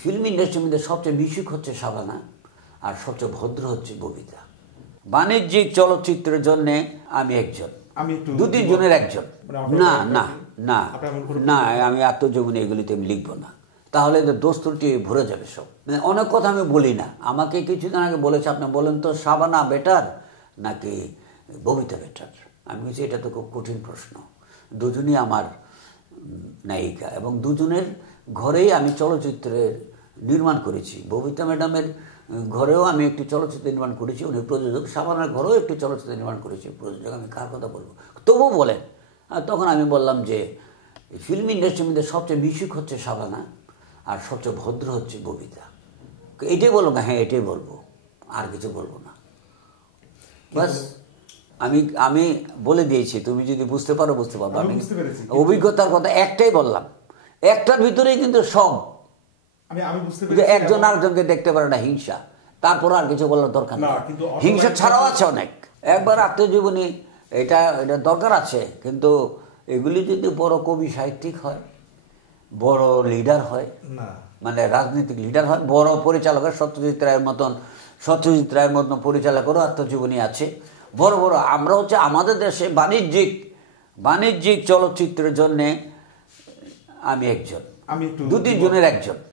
Film ইন্ডাস্ট্রির মধ্যে সবচেয়ে মিশুক হচ্ছে শাবানা, আর সবচেয়ে ভদ্র হচ্ছে ববিতা। বাণিজ্যিক চলচ্চিত্রের জন্য আমি একজন, দু তিনজনের একজন। না না না না, আমি আত্মজীবনী এগুলিতে আমি লিখবো না, তাহলে দোস্তটি ভরে যাবে সব। মানে অনেক কথা আমি বলি না। আমাকে কিছুদিন আগে বলেছে, আপনি বলেন তো শাবানা বেটার নাকি ববিতা বেটার। আমি বলছি এটা তো খুব কঠিন প্রশ্ন। দুজনই আমার নায়িকা এবং দুজনের ঘরেই আমি চলচ্চিত্রের নির্মাণ করেছি। ববিতা ম্যাডামের ঘরেও আমি একটি চলচ্চিত্র নির্মাণ করেছি, উনি প্রযোজক। শাবানার ঘরেও একটি চলচ্চিত্র নির্মাণ করেছি, প্রযোজক। আমি কার কথা বলবো? তবুও বলেন। আর তখন আমি বললাম যে ফিল্ম ইন্ডাস্ট্রির মধ্যে সবচেয়ে মিশুক হচ্ছে শাবানা, আর সবচেয়ে ভদ্র হচ্ছে ববিতা। এটাই বলবো না? হ্যাঁ, এটাই বলবো, আর কিছু বলবো না। বাস আমি বলে দিয়েছি, তুমি যদি বুঝতে পারো বুঝতে পারবো। আমি অভিজ্ঞতার কথা একটাই বললাম, একটার ভিতরেই কিন্তু সব। একজন আরেকজনকে দেখতে পারে না, হিংসা। তারপর আর কিছু বলার দরকার নেই। হিংসা ছাড়াও আছে অনেক। একবার আত্মজীবনী এটা দরকার আছে, কিন্তু এগুলি যদি বড় কবি সাহিত্যিক হয়, বড় লিডার হয়, মানে রাজনৈতিক লিডার হয়, বড় পরিচালক হয়, সত্যজিৎ রায়ের মতন পরিচালকেরও আত্মজীবনী আছে, বড় বড়। আমরা হচ্ছে আমাদের দেশে বাণিজ্যিক চলচ্চিত্রের জন্যে আমি একজন, দু তিনজনের একজন।